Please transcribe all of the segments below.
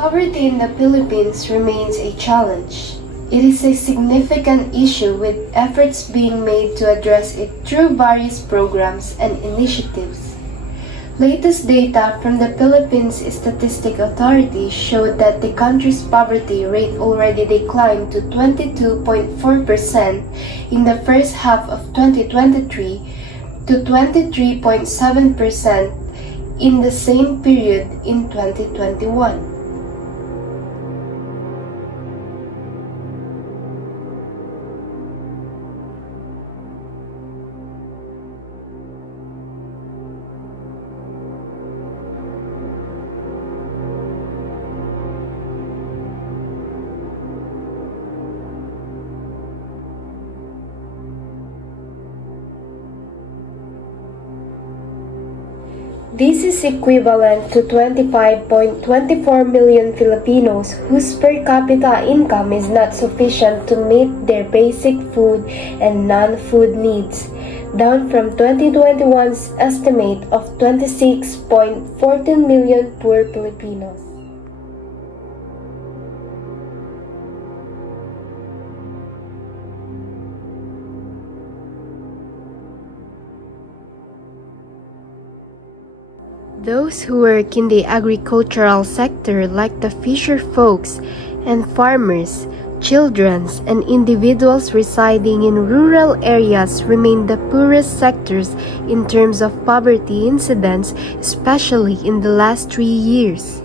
Poverty in the Philippines remains a challenge. It is a significant issue with efforts being made to address it through various programs and initiatives. Latest data from the Philippines Statistic Authority showed that the country's poverty rate already declined to 22.4% in the first half of 2023 to 23.7% in the same period in 2021. This is equivalent to 25.24 million Filipinos whose per capita income is not sufficient to meet their basic food and non-food needs, down from 2021's estimate of 26.14 million poor Filipinos. Those who work in the agricultural sector, like the fisher folks and farmers, children, and individuals residing in rural areas remain the poorest sectors in terms of poverty incidence, especially in the last 3 years.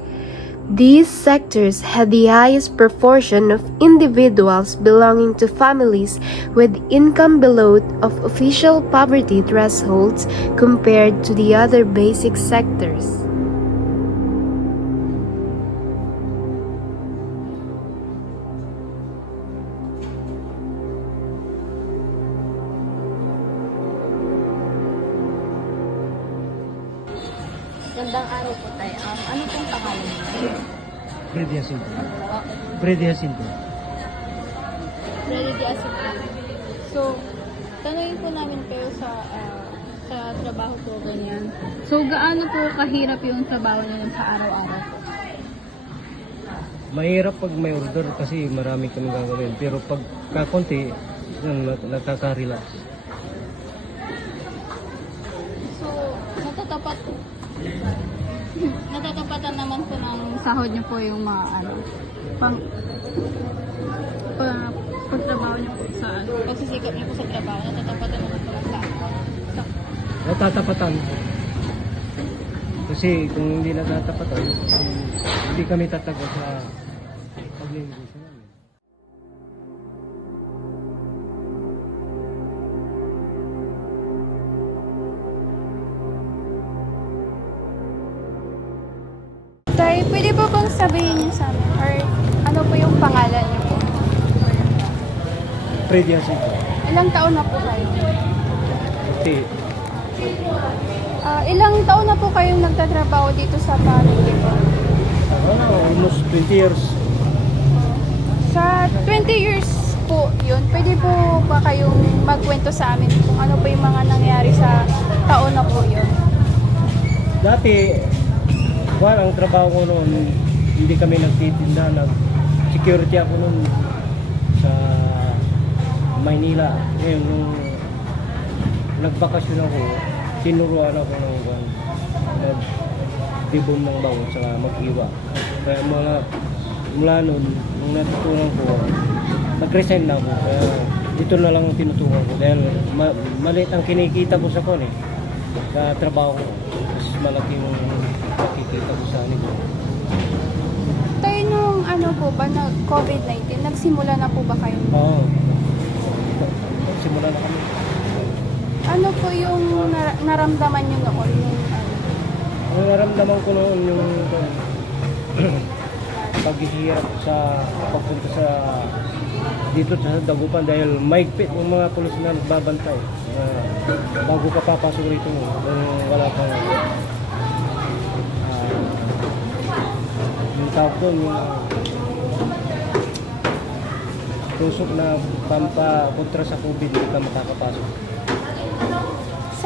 These sectors had the highest proportion of individuals belonging to families with income below of official poverty thresholds compared to the other basic sectors. Gandang araw po tayo. Ano pong pangalan niyo? Freddy Jacinto. Freddy Jacinto. Freddy Jacinto. So, tanungin po namin kayo sa trabaho po ganyan. So, gaano po kahirap yung trabaho niyo sa araw-araw po? Mahirap pag may order kasi marami kami gagawin. Pero pag kakunti, yun, nakaka-relax. So, natatapatan naman po ng sahod niyo po yung mga pagtrabaho niyo po sa pagsisikap niyo po sa trabaho, natatapatan naman po ng sahod. Natatapatan. Kasi kung hindi natatapatan, hindi kami tatagal sa paglilingkusan namin. Tay, pwede po bang sabihin niyo sa amin or ano po yung pangalan niyo po? Freddy Jacinto. Ilang taon na po kayo? Ilang Ilang taon na po kayong nagtatrabaho dito sa palengke po? almost 20 years. Sa 20 years po yun, pwede po ba kayong magkwento sa amin kung ano po yung mga nangyari sa taon na po yun? Dati, ang trabaho ko noon, hindi kami nagtitinda, nag-security ako noon sa Maynila. Ngayon, nung nagbakasyon ako, tinuruan ako ng nag-dibon ng bawang sa mag-iwa. Kaya mula noon, nung natutunan ko, nag-resign na ako. Kaya dito na lang tinutukan ko dahil maliit ang kinikita ko sa trabaho ko. Mas malaki yung nakikita ko sa ano. Tayo nung ano po ba na COVID-19, nagsimula na po ba kayo? Oo. Nagsimula na kami. Ano po yung naramdaman niyo noon? Ang naramdaman ko noon yung paghihirap sa pagpunta sa dito sa Dagupan dahil maigpit yung mga pulis na nagbabantay. Bago ka papasok rito mo, wala kang yung tawag doon, yung tusok na kontra sa COVID, hindi ka makakapasok.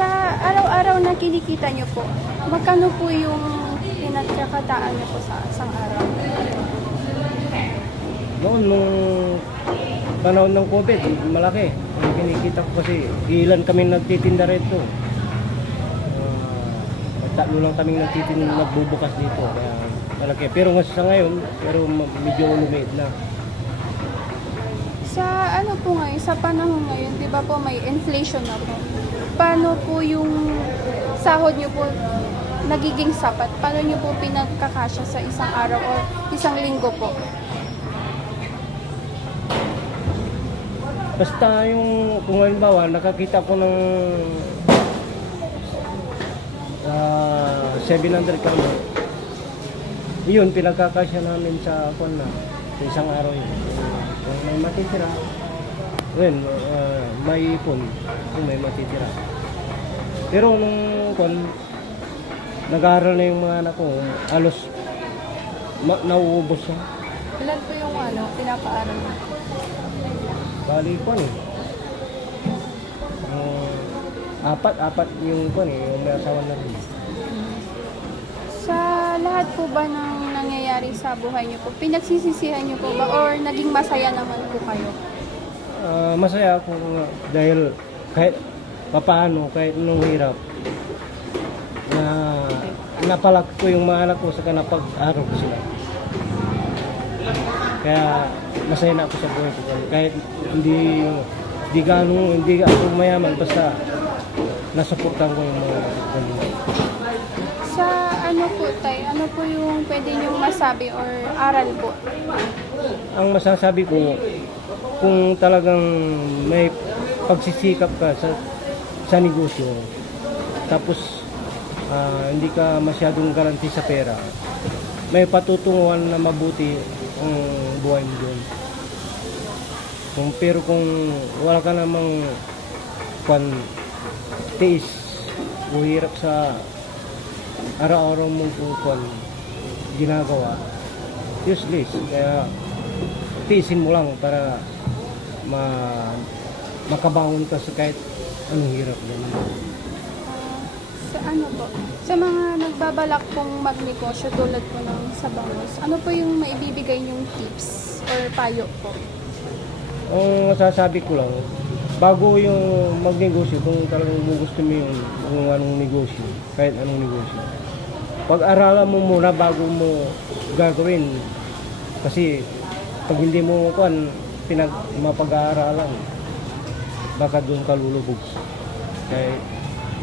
Sa araw-araw na kinikita niyo po, magkano po yung pinagkakataan niyo po sa isang araw? Noon, nung panahon ng COVID, malaki. Ang kinikita ko kasi, ilan kami nagtitinda rito. Tatlo lang kami nagbubukas dito. Kaya malaki. Pero sa ngayon, medyo lumiit na. Sa ano po ngayon, sa panahon ngayon, di ba po may inflation na po? Paano po yung sahod nyo po nagiging sapat? Paano nyo po pinagkakasya sa isang araw o isang linggo po? Basta yung, kung halimbawa, nakakita ko ng 700 kami. Yun, pinagkakasya namin sa sa isang araw yun. Kung may matitira, yun, may ipon kung may matitira. Pero nung nag-aaral na yung mga anak ko, halos nauubos na. Ilan po yung pinapaaral mo? Bali apat yung yung may asawa na rin. Sa lahat po ba ng nangyayari sa buhay niyo po, pinagsisisihan niyo po ba or naging masaya naman po kayo? Masaya ako dahil kahit papaano, kahit nung hirap, na napalak ko yung mga anak ko sa napag-aral ko sila. Kaya masaya na ako sa buhay ko. Kahit hindi ako mayaman, basta nasuportan ko yung mga ganyan. Sa ano po tay, ano po yung pwede niyong masabi or aral po? Ang masasabi ko, kung talagang may pagsisikap ka sa negosyo, tapos hindi ka masyadong garanti sa pera, may patutunguhan na mabuti ang buhay mo doon. Pero kung wala ka namang tiis o hirap sa araw-araw mong ginagawa, useless. Kaya tiisin mo lang para makabangon ka sa kahit anong hirap. Sa ano po? Sa mga nagbabalak pong magnegosyo tulad po ng sa bangos, ano po yung maibibigay niyong tips or payo po? Ang masasabi ko lang, bago yung magnegosyo, kung talagang gusto mo yung anong negosyo, kahit anong negosyo, pag-aralan mo muna bago mo gagawin. Kasi pag hindi mo mapag-aaralan, baka doon ka lulubog. Kaya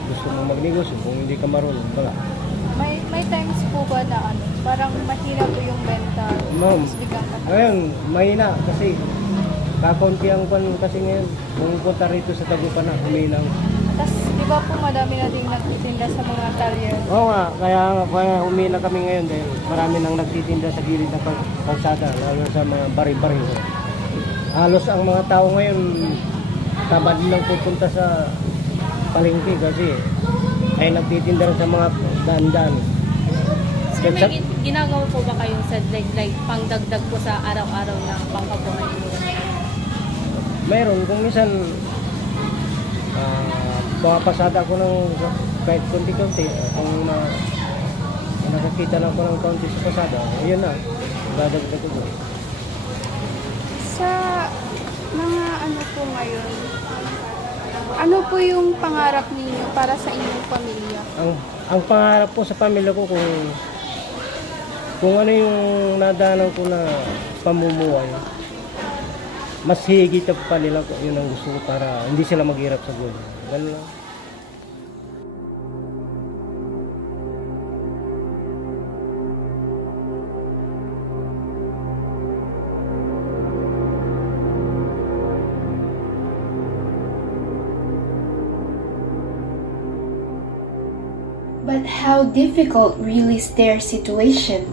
gusto mo magnegosyo, kung hindi ka marunong, wala. May times po ba na parang mahirap po yung benta? Ma'am, Tapos biglang kataas? ngayon, mahina kasi kakaunti ang kasi ngayon. Pumunta rito sa Tagupa na, huminang. Tapos di ba po madami na ding nagtitinda sa mga talyer? Oo nga, kaya humina kami ngayon dahil marami nang nagtitinda sa gilid ng kalsada, lalo sa mga bari-bari. Halos ang mga tao ngayon, tamad lang pupunta sa palengke kasi ay nagtitinda rin sa mga daan-daan. So, may ginagawa po ba kayong like pangdagdag po sa araw-araw na pangkabuhay niyo? Mayroon, kung minsan pumapasada ko ng kahit konti-konti, kung nakakita lang ko ng konti sa pasada, yun na, dadagdag ko. Sa mga po ngayon, ano po yung pangarap ninyo para sa inyong pamilya? Ang pangarap po sa pamilya ko, kung ano yung nadaanan ko na pamumuhay, mas higit pa nila yun ang gusto ko para hindi sila maghirap sa buhay. Ganun lang. But how difficult really is their situation?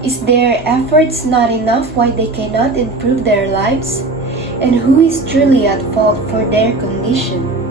Is their efforts not enough why they cannot improve their lives? And who is truly at fault for their condition?